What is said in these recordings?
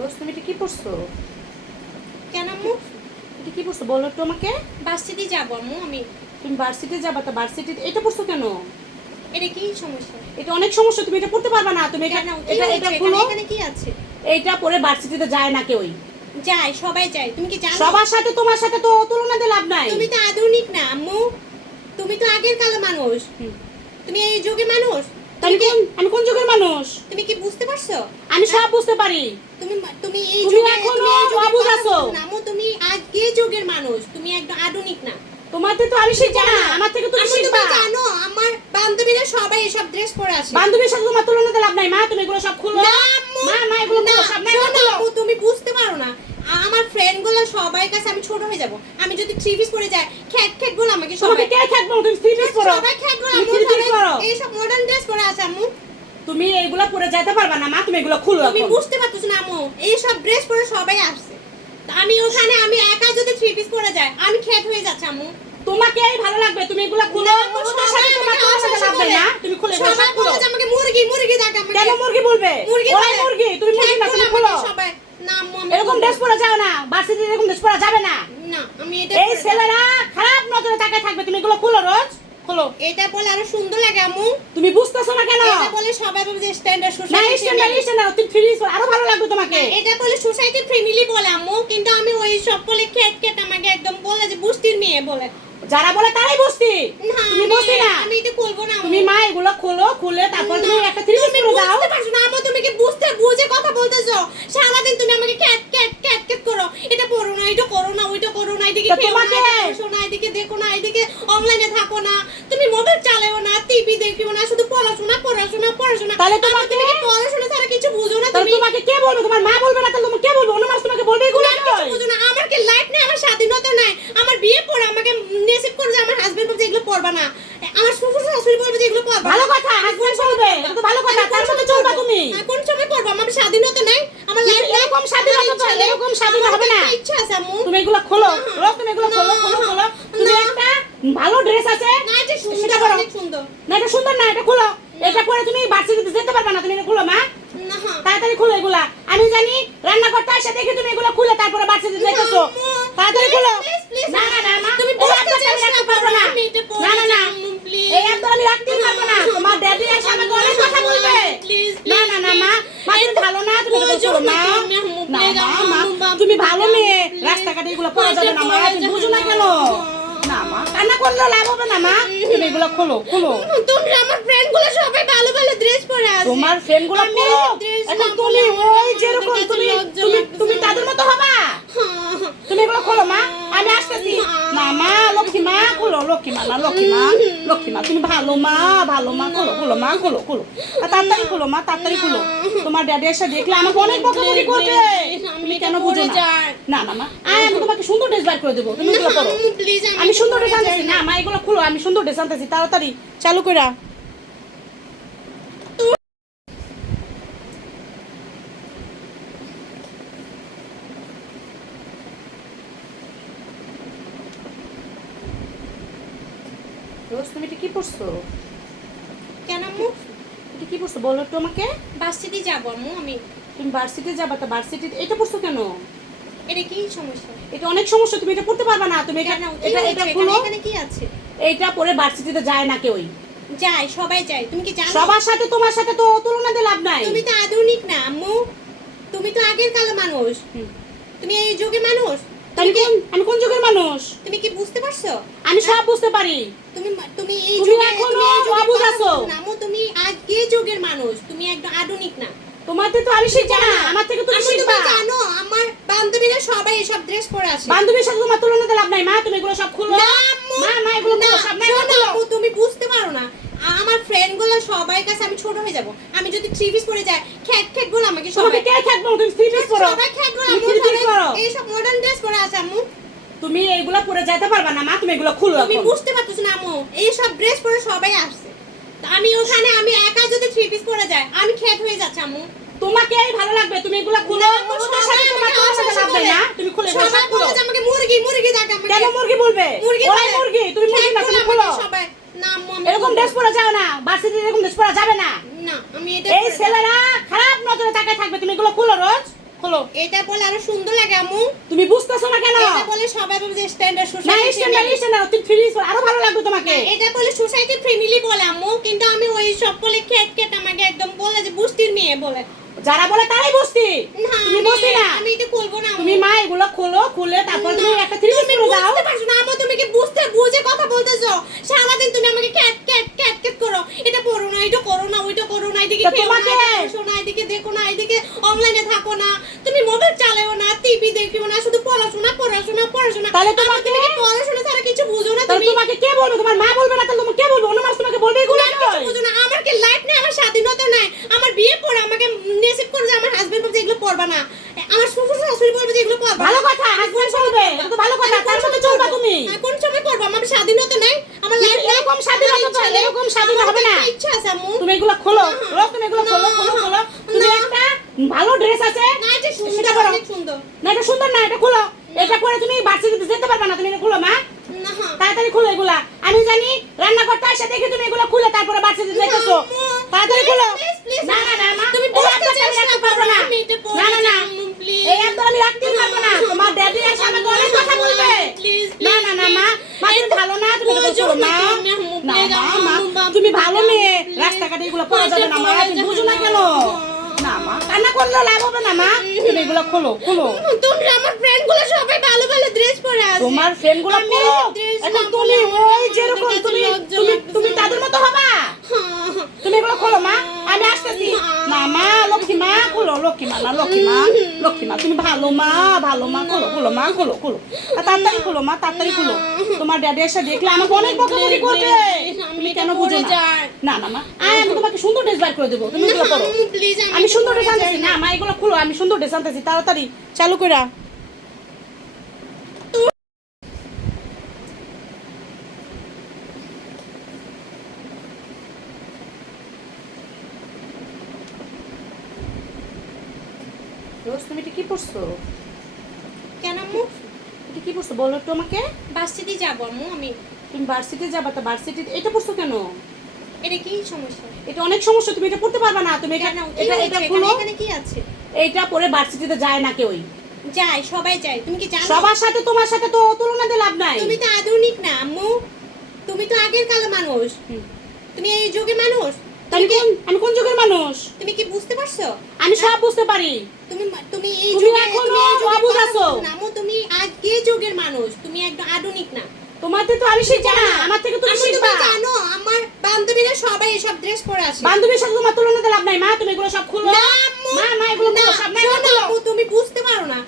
রোজ তুমি এটা কি পড়ছো? কেন আম্মু? এটা কি পড়ছো বলো তো আমাকে। ভার্সিটি যাবো আম্মু আমি। তুমি ভার্সিটি যাবা, তো ভার্সিটি এটা পড়ছো কেন? এটা কি সমস্যা? এটা অনেক সমস্যা, তুমি এটা পড়তে পারবা না। তুমি এটা কেন? এটা এটা খুলো। এখানে কি আছে? এইটা পরে ভার্সিটিতে যায় না কেউই। যায়, সবাই যায়। তুমি কি জানো? সবার সাথে তোমার সাথে তো তুলনা দিয়ে লাভ নাই। তুমি তো আধুনিক না আম্মু। তুমি তো আগের কালের মানুষ। তুমি এই যুগের মানুষ। আমি কোন যুগের মানুষ? তুমি কি বুঝতে পারছো? আমি সব বুঝতে পারি। তুমি তুমি এই তুমি যুগে এখনো তুমি এই যুগের অবুঝ কথা আছো। বলছো না আম্মু। তুমি আজকে যুগের মানুষ। তুমি একদম আধুনিক না। তোমাদের তো আমি শিখবো না, আমার থেকে তুমি আম্মু, শিখবা। তুমি জানো আমার বান্ধবীরা সবাই এসব ড্রেস পরে আসে। বান্ধবীর সাথে তোমার তুলনা দিয়ে লাভ নাই। মা তুমি এগুলো সব খুলো। না আম্মু, মা এগুলো না, খুলো, সব না এগুলো শোনো খুলো। আম্মু, তুমি বুঝতে পারো না। আমার ফ্রেন্ড গুলো সবাই কাছে আমি ছোট হয়ে যাব। আমি যদি থ্রি পিস পরে যাই, খ্যাট খ্যাট বলে আমাকে তোমাকে সবাই কে থাকবো? তুমি থ্রি পিস পরো। সবাই খ্যাট বলে তুমি আম্মু। থ্রি পিস পরো। এই সব মডার্ন ড্রেস পরে আছে আম্মু। তুমি এগুলা পরে যেতে পারবা না মা, তুমি এগুলো খুলো। তুমি এখন বুঝতে পারতেছ না আম্মু, এই সব ড্রেস পরে সবাই আসছে। তা আমি ওখানে আমি একা যদি থ্রি পিস পরে যাই, আমি খ্যাট হয়ে যাচ্ছি আম্মু। তোমাকে এই ভালো লাগবে, তুমি এগুলা খুলো। না আম্মু, ওদের সবাই সাথে তোমার আমাকে তুলনা দিয়ে লাভ নাই বলে। না, তুমি খুলে এগুলো সবাই সব খুলো। বলে যে আমাকে মুরগি মুরগি ডাকে আমাকে। কেন মুরগি বলবে? মুরগি ওরাই বলে। মুরগি, তুমি মুরগি না, খ্যাট তুমি বলে খুলো। আমাকে সবাই। না আম্মু, আমি এরকম বলবো ড্রেস পরে যাও না, ভার্সিটিতে এরকম ড্রেস পরা যাবে না। না, আমি এটা এই পরে ছেলেরা খারাপ নজরে তাকায় থাকবে, তুমি এগুলো খুলো রোজ খুলো। এটা বলে আরো সুন্দর লাগে আম্মু। তুমি বুঝতেছো না কেন? এটা বলে সবাই বলে যে স্ট্যান্ডার্ড না সোসাইটি। স্ট্যান্ডার্ড তুমি থ্রি পিস পরো, আরো ভালো লাগবে তোমাকে। এটা বলে সোসাইটি ফ্যামিলি বলে আম্মু, কিন্তু আমি ওই সব বলে খ্যাট খ্যাট আমাকে একদম বলে যে বুস্তির মেয়ে বলে। যারা বলে তারাই বস্তি, না, তুমি বস্তি না। আমি এটা বলবো না আম্মু। তুমি মা এগুলো খোলো, খুলে তারপর তুমি না, একটা থ্রি পিস তুমি পরে যাও। বুঝতে পারছো না আম্মু, তুমি কি বুঝে কথা বলতেছো? সারাদিন তুমি আমাকে খ্যাট খ্যাট খ্যাট খ্যাট করো। এটা করো না, এটা করো না, ওইটা করো না, এদিকে তা খেও না, তোমাকে- এটা বসো না, এদিকে দেখো না, এদিকে অনলাইনে থাকো না, তুমি মোবাইল চালাও না, টিভি দেখিও না, শুধু পড়াশোনা পড়াশোনা পড়াশোনা। তাহলে আম্মু, তোমাকে- তুমি কি পড়াশোনা ছাড়া কিছু বুঝো না? তাহলে তুমি তোমাকে কে বলবে? তোমার মা বলবে না, তাহলে তোমাকে কে বলবে? অন্য মানুষ তোমাকে বলবে এগুলো? আমি কিছু বুঝো না। আমার কি লাইফ নেই? আমার স্বাধীনতা নাই? আমার বিয়ে পরে আমাকে নিষেধ করে যে আমার হাজবেন্ড বলছে এগুলো পড়বা না, আমার শ্বশুর শাশুড়ি বলবে যে এগুলো পড়বা না। ভালো কথা, হাজবেন্ড বলবে, এটা তো ভালো কথা। তার সাথে চলবা তুমি। কোন সময় পড়বো? আমার স্বাধীনতা নাই, আমার লাইফ নাই। এরকম স্বাধীনতা তো- এরকম স্বাধীনতা হবে না। আমার ইচ্ছা আছে আম্মু। তুমি এগুলো খোলো না। রোজ, তুমি এগুলো খোলো খোলো খোলো। তুমি না। একটা ভালো ড্রেস আছে, না, এটা সেটা সুন্দর, পরো। অনেক সুন্দর। না এটা সুন্দর না, এটা খোলো। এটা পরে তুমি ভার্সিটিতে যেতে পারবে না, তুমি এটা খুলো মা। না, তাড়াতাড়ি খুলো এগুলা। আমি জানি রান্না করতে আসে দেখি তুমি এগুলো খুলে তারপরে বাচ্চাদের যাইতেছো। আম্মু, তাড়াতাড়ি খুলো। please, please, না না না মা, তুমি এই বুঝতে একদম আমি চেষ্টা রাখতে পারবো করো, না। আমি এটা পড়ে না না না, যাই, আম্মু, please। এই একদম আমি রাখতেই পারবো না। তোমার ড্যাডি এসে আমাকে অনেক কথা বলবে। Please, না না না মা, মা তুমি এটা ভালো না, তুমি এগুলো প্রয়োজন করো মা। তুমি আম্মু, না please, মা, আম্মু, মা, বাবা, তুমি ভালো মেয়ে, please। রাস্তাঘাটে এগুলো পড়া যাবে না মা, এটা তুমি পড়ে বুঝো না যাবে কেন? না। না মা, কান্না করলে লাভ হবে না মা, তুমি এগুলো খোলো খোলো। তুমি আমার ফ্রেন্ড গুলো সবাই ভালো ভালো ড্রেস পরে আছে। তোমার ফ্রেন্ড গুলো আমি খোলো। dress এখন না তুমি পরলে ওই আমার যেরকম কাছে তুমি লজ্জা তুমি লাগছে। তুমি তাদের মতো হবা। তুমি এগুলো খোলো মা, আমি আসতেছি। না মা, লক্ষ্মী মা খোলো, লক্ষ্মী মা, না লক্ষ্মী মা, লক্ষ্মী মা, তুমি ভালো মা, ভালো মা, খোলো খোলো মা, খোলো খোলো। আর তাড়াতাড়ি খোলো মা, তাড়াতাড়ি খোলো। তোমার ড্যাডি এসে দেখলে আমাকে অনেক বকাবকি করবে। তুমি কেন বুঝো না? না না মা, আমি তোমাকে সুন্দর ড্রেস বার করে দেবো, তুমি এগুলো করো। প্লিজ, আমি সুন্দর ড্রেস আনতেছি। না মা, এগুলো খুলো, আমি সুন্দর ড্রেস আনতেছি, তাড়াতাড়ি চালু কইরা। রোজ তুমি এটা কি পড়ছো? কেন আম্মু? এটা কি পড়ছো বলো তো আমাকে। ভার্সিটি যাবো আম্মু আমি। তুমি ভার্সিটি যাবা, তো ভার্সিটি এটা পড়ছো কেন? এটা কি সমস্যা? এটা অনেক সমস্যা, তুমি এটা পড়তে পারবা না। তুমি এটা কেন? এটা এটা খুলো। এখানে কি আছে? এইটা পরে ভার্সিটিতে যায় না কেউই। যায়, সবাই যায়। তুমি কি জানো? সবার সাথে তোমার সাথে তো তুলনা দিয়ে লাভ নাই। তুমি তো আধুনিক না আম্মু। তুমি তো আগের কালের মানুষ। হুম। তুমি এই যুগের মানুষ। আমি কোন যুগের মানুষ? তুমি কি বুঝতে পারছো? আমি সব বুঝতে পারি। তুমি তুমি এই তুমি যুগে এখনো তুমি এই যুগের অবুঝ কথা আছো। বলছো না আম্মু। তুমি আজকে যুগের মানুষ। তুমি একদম আধুনিক না। তোমাদের তো আমি শিখবো না, আমার থেকে তুমি আম্মু, শিখবা। তুমি জানো আমার বান্ধবীরা সবাই এসব ড্রেস পরে আসে। বান্ধবীর সাথে তোমার তুলনা দিয়ে লাভ নাই মা, তুমি এগুলো সব খুলো। না আম্মু, মা মা এগুলো না, খুলো, সব না এগুলো শোনো খুলো। আম্মু, তুমি বুঝতে পারো না। আমার ফ্রেন্ড গুলো সবাই কাছে আমি ছোট হয়ে যাব। আমি যদি থ্রি পিস পরে যাই, খ্যাট খ্যাট বলে আমাকে তোমাকে সবাই কে থাকবো? তুমি থ্রি পিস পরো। সবাই খ্যাট বলে তুমি আম্মু, থ্রি পিস সবাই পরো। এই সব মডার্ন ড্রেস পরে আছে আম্মু। তুমি এগুলো পরে যেতে পারবা না মা, তুমি এগুলো খুলো তুমি এখন। বুঝতে পারতেছ না আম্মু, এই সব ড্রেস পরে সবাই আসছে। তা আমি ওখানে আমি একা যদি থ্রি পিস পরে যাই, আমি খ্যাট হয়ে যাচ্ছি আম্মু। তোমাকে এই ভালো লাগবে, তুমি এগুলো খুলো। না আম্মু, ওদের সবাই সাথে তোমার আমাকে তুলনা দিয়ে লাভ নাই না, বলে। তুমি খুলে এগুলো সবাই সব খুলো। বলে যে আমাকে মুরগি মুরগি ডাকে আমাকে। কেন মুরগি বলবে? মুরগি ওরাই বলে। মুরগি, তুমি মুরগি খ্যাট না, বলে তুমি আমাকে খুলো। সবাই। না আম্মু, আমি এরকম বলবো ড্রেস পরে যাও না, ভার্সিটিতে এরকম ড্রেস পরা যাবে না। না, আমি এটা এই ছেলেরা খারাপ নজরে তাকায় থাকবে, তুমি এগুলো খুলো রোজ খুলো। খোলো। এটা বলে আরো সুন্দর লাগে আম্মু। তুমি বুঝতেছো না কেন? এটা বলে সবাই বলে যে স্ট্যান্ডার্ড না সোসাইটি স্ট্যান্ডার্ড তুমি ফ্রি আরো ভালো লাগবে তোমাকে। এটা বলে সোসাইটি ফ্যামিলি বলে আম্মু, কিন্তু আমি ওই সব বলে খেট আমাকে একদম বলে যে বুস্তির মেয়ে বলে। যারা বলে তারাই বুঝতি, না, তুমি বুঝতি না। আমি এটা খুলবো না আম্মু। তুমি মা এগুলো খোলো, খুলে তারপর তুমি একটা থ্রি পিস পরে দাও। বুঝতে পারছো না আম্মু, তুমি কি বুঝে কথা বলতেছো? সারাদিন তুমি আমাকে ক্যাট করো, এটা পড়ো না, এটা করো না, ওইটা করো না, এদিকে তা খেও না, তোমাকে- এদিকে বসো না, এদিকে দেখো না, এদিকে অনলাইনে থাকো না, তুমি মোবাইল চালাও না, টিভি দেখিও না, শুধু পড়াশোনা। তাহলে আম্মু, তোমাকে- তুমি কি পড়াশোনা ছাড়া কিছু বুঝো না? তাহলে তুমি তোমাকে কে বলবে? তোমার মা বলবে না, তাহলে তোমাকে কে বলবে? অন্য মানুষ তোমাকে বলবে এগুলো? আমি কিছু বুঝো না। আমার কি লাইফ নেই, আমার স্বাধীনতা নাই? আমার বিয়ে পরে আমাকে নিষেধ করে যে আমার হাজবেন্ড বলছে এগুলো পড়বা না, আমার শ্বশুর শাশুড়ি বলবে যে এগুলো পড়বা না। ভালো কথা, হাজবেন্ড বলবে, এটা তো ভালো কথা, তার সাথে চলবা তুমি। কোন সময় পড়বো? আমার স্বাধীনতা নাই, আমার লাইফ এরকম স্বাধীনতা তো এরকম স্বাধীনতা হবে না। ইচ্ছা আছে আম্মু। তুমি এগুলো খোলো, না। রোজ তুমি এগুলো খোলো খোলো খোলো। তুমি না। একটা ভালো ড্রেস আছে, না, এটা সেটা সুন্দর, পরো। অনেক সুন্দর। না এটা সুন্দর না, এটা খোলো। এটা পরে তুমি বাচ্চাদের যেতে পারবে না, তুমি এটা খোলো মা, না, তাড়াতাড়ি খুলো এগুলা। আমি জানি রান্না করতে আসে দেখে তুমি এগুলো খুলে তারপরে বাচ্চাদের যেতেছো, তাড়াতাড়ি খুলো। Please, না না না মা, তুমি এই বুঝতে একদম আমি চেষ্টা রাখতে করো পারবো না। আমি এটা পড়ে না না না, আম্মু, please। এই একদম আমি রাখতেই পারবো না। তোমার ড্যাডি এসে আমাকে অনেক কথা বলবে। Please, না না না মা, মা তুমি ভালো না, তুমি এটা বুঝো করো না মা। তুমি আম্মু, না please, মা, মা আম্মু, তুমি ভালো মেয়ে, please। রাস্তাঘাটে এগুলো পড়া যাবে না মা, তুমি বুঝো না কেন? না মা, কান্না করলে লাভ হবে না মা, তুমি এগুলো খোলো খোলো। তুমি আমার ফ্রেন্ড গুলো সবাই ভালো ভালো ড্রেস পরে আছে। তোমার ফ্রেন্ড গুলো আমি পড়ো, dress এখন না তুমি পরলে ওই আমার যেরকম কাছে তুমি লজ্জা তুমি লাগতেছে। তুমি তাদের মতো হবা। তুমি এগুলো খোলো মা, আমি আসতেছি। না মা, লক্ষ্মী মা খোলো, লক্ষ্মী মা না, লক্ষ্মী মা, লক্ষ্মী মা তুমি ভালো মা, ভালো মা, খোলো খোলো মা, খোলো খোলো। তাড়াতাড়ি খোলো মা, তাড়াতাড়ি খোলো। তোমার ড্যাডি এসে দেখলে আমাকে অনেক বকাবকি করবে। তুমি কেন বুঝো না? না না মা, আমি তোমাকে সুন্দর ড্রেস বার করে দেবো, তুমি এগুলো পরো। প্লিজ, আমি সুন্দর ড্রেস আনতেছি। না মা, এগুলো খুলো, আমি সুন্দর ড্রেস আনতেছি, তাড়াতাড়ি চালু কইরা। রোজ তুমি এটা কি পড়ছো? কেন আম্মু? এটা কি পড়ছো বলো তো আমাকে। ভার্সিটি যাব আম্মু আমি। তুমি ভার্সিটি যাবা, তো ভার্সিটি এটা পড়ছো কেন? এটা কি সমস্যা? এটা অনেক সমস্যা, তুমি এটা পড়তে পারবে না। তুমি এটা কেন? কি এটা হয়েছে এটা এখানে? খুলো। এখানে কি আছে? এইটা পরে ভার্সিটিতে যায় না কেউই। যায়, সবাই যায়। তুমি কি জানো? সবার সাথে তোমার সাথে তো তুলনা দিয়ে লাভ নাই। তুমি তো আধুনিক না আম্মু, তুমি তো আগের কালের মানুষ, হুম। তুমি এই যুগের মানুষ। আমি কোন যুগের মানুষ? তুমি কি বুঝতে পারছো? আমি সব বুঝতে পারি। তুমি তুমি এই তুমি যুগে এখনো তুমি এই যুগের অবুঝ কথা আছো। বুঝছো না আম্মু, তুমি আজকে যুগের মানুষ, তুমি একদম আধুনিক না। তোমার থেকে তো আমি শিখবো না, আমার থেকে তুমি আম্মু, শিখবা। তুমি জানো আমার বান্ধবীরা সবাই এসব ড্রেস পরে আসে। বান্ধবীর সাথে তোমার তুলনা দিয়ে লাভ নাই মা, তুমি এগুলো সব খুলো। না আম্মু, মা মা এগুলো না, খুলো, সব না, এগুলো শোনো খুলো। আম্মু, তুমি বুঝতে পারো না।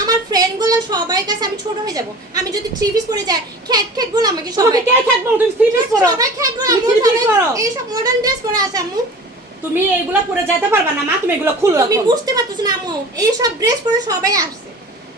আমার ফ্রেন্ড গুলো সবাই কাছে আমি ছোট হয়ে যাব। আমি যদি থ্রি পিস পরে যাই, খ্যাট বলে আমাকে তোমাকে সবাই কে থাকবো? তুমি থ্রি পিস পরো, সবাই খ্যাট বলে তুমি আম্মু, থ্রি পিস সবাই পরো। এই সব মডার্ন ড্রেস পরে আসে আম্মু। তুমি এগুলো পরে যেতে পারবা না মা, তুমি এগুলো খুলো। তুমি এখন। বুঝতে পারতেছ না আম্মু, এই সব ড্রেস পরে সবাই আসছে।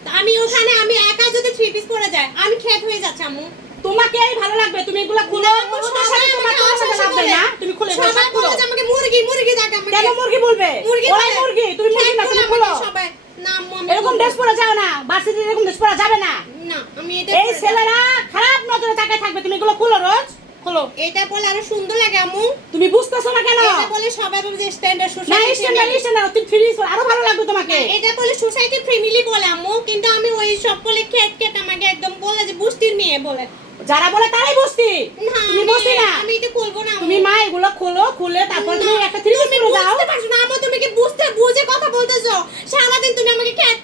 তো আমি ওখানে আমি একা যদি থ্রি পিস পরে যাই, আমি খ্যাট হয়ে যাচ্ছি আম্মু। তোমাকে এই ভালো লাগবে, তুমি এগুলো খুলো। না, আম্মু, ওদের সবাই সাথে তোমার আমাকে তুলনা দিয়ে লাভ নাই বলে। না, তুমি খুলে এগুলো সবাই সব খুলো। বলে যে আমাকে মুরগি ডাকে আমাকে। কেন মুরগি বলবে? মুরগি ওরাই বলে। মুরগি, তুমি মুরগি না, খ্যাট তুমি বলে খুলো। আমাকে সবাই। না আম্মু, আমি এরকম ড্রেস পরে যাও না, ভার্সিটিতে এরকম ড্রেস পরা যাবে না। না, আমি এটা এই ছেলেরা খারাপ নজরে তাকায় থাকবে, তুমি এগুলো খুলো রোজ, খুলো। এটা বলে আরো সুন্দর লাগে আম্মু। তুমি বুঝতেছো না কেন? এটা বলে সবাই বলে যে স্ট্যান্ডার্ড না সোসাইটি স্ট্যান্ডার্ড তুমি ফ্রি আরো ভালো লাগবে তোমাকে। এটা বলে সোসাইটি ফ্যামিলি বলে আম্মু, কিন্তু আমি ওই সব বলে খেট আমাকে একদম বলে যে বুস্তির মেয়ে বলে। যারা বলে তারাই বুঝতি, না, তুমি বুঝতি না। আমি এটা খুলবো না আম্মু। তুমি মা এগুলো খোলো, খুলে তারপর তুমি একটা থ্রি পিস তুমি পরে দাও। বুঝতে পারছো না আম্মু, তুমি কি বুঝে কথা বলতেছো? সারাদিন তুমি আমাকে ক্যাট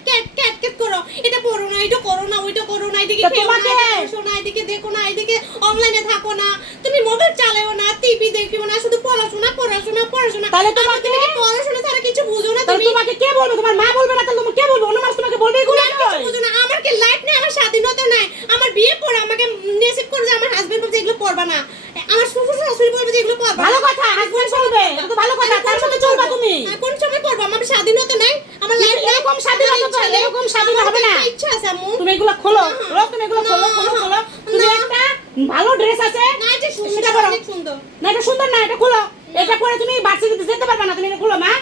করো, এটা পড়ো না, এটা করো না, ওইটা করো না, এদিকে তা খেও না, তোমাকে- এদিকে বসো না, এদিকে দেখো না, এদিকে অনলাইনে থাকো না, তুমি মোবাইল চালাও না, টিভি দেখিও না, শুধু পড়াশোনা। তাহলে আম্মু, তোমাকে- তুমি কি পড়াশোনা ছাড়া কিছু বুঝো না? তাহলে তুমি তোমাকে কে বলবে? তোমার মা বলবে না, তাহলে তোমাকে কে বলবে? অন্য মানুষ তোমাকে বলবে এগুলো? আমি কিছু বুঝো না। আমার কি লাইফ নেই, আমার স্বাধীনতা নাই? আমার বিয়ে পরে আমাকে নিষেধ করে যে আমার হাজবেন্ড বলছে এগুলো পড়বা না, আমার শ্বশুর শাশুড়ি বলবে যে এগুলো পড়বা না। ভালো কথা, হাজবেন্ড বলবে, এটা তো ভালো কথা, তার সাথে চলবা তুমি। কোন সময় পড়বো? আমার স্বাধীনতা নাই, আমার লাইফ নাই। এরকম স্বাধীনতা তো এরকম স্বাধীন হবে না। আমার ইচ্ছা আছে আম্মু। তুমি এগুলো খোলো, রোজ তুমি এগুলো খোলো খোলো খোলো। তুমি না। একটা ভালো ড্রেস আছে, না, এটা সেটা সুন্দর, পরো। অনেক সুন্দর। না এটা সুন্দর না, এটা খোলো। এটা পরে তুমি ভার্সিটিতে যেতে পারবে না, তুমি এটা খুলো মা,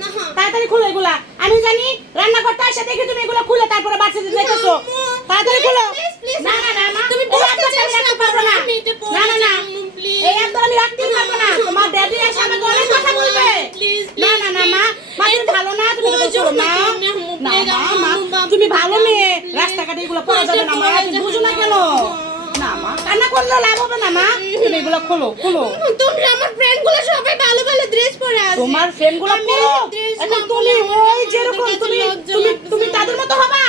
না, তাড়াতাড়ি খুলো এগুলা। আমি জানি রান্না করতে আসে দেখে তুমি এগুলো খুলে তারপরে বাচ্চাদের যেতেছো, তাড়াতাড়ি খুলো। please, না না না মা, তুমি এই বুঝতে একদম আমি চেষ্টা রাখতে করো, পারবো না। আমি এটা পড়ে না না না, যাবো, please। এই একদম আমি রাখতেই পারবো না। তোমার ড্যাডি এসে আমাকে অনেক কথা বলবে। Please, না না না মা, মা তুমি ভালো না, তুমি এটা করো মা। তুমি আম্মু, না please, রাস্তাঘাটে এগুলো পরা যাবে না মা, তুমি বুঝো না কেন? না মা, কান্না করলে লাভ হবে না মা, তুমি এগুলো খোলো খোলো। তুমি আমার ফ্রেন্ড গুলো সবাই ভালো ভালো ড্রেস পরে আছে। তোমার ফ্রেন্ড গুলো আমি পরো, dress এখন না তুমি পরলে ওই আমার যেরকম কাছে তুমি লজ্জা তুমি লাগছে। তুমি তাদের মতো হবা।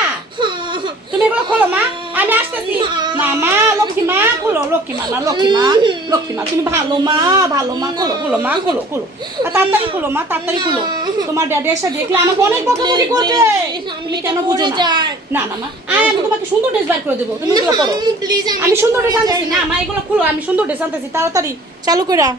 তুমি এগুলো খোলো মা, আমি আসতেছি। না মা, লক্ষ্মী মা খোলো, লক্ষ্মী মা, না লক্ষ্মী মা, লক্ষ্মী মা, তুমি ভালো মা, ভালো মা, খোলো খোলো মা, খোলো খোলো। আর তাড়াতাড়ি খোলো মা, তাড়াতাড়ি খোলো। তোমার ড্যাডি এসে দেখলে আমাকে অনেক বকাবকি করবে। তুমি কেন বুঝো না? না না মা, আমি তোমাকে সুন্দর ড্রেস বার করে দেবো, তুমি এগুলো পরো। প্লিজ আমি সুন্দর ড্রেস আনতেছি। না মা, এগুলো খুলো, আমি সুন্দর ড্রেস আনতেছি, তাড়াতাড়ি চালু কইরা।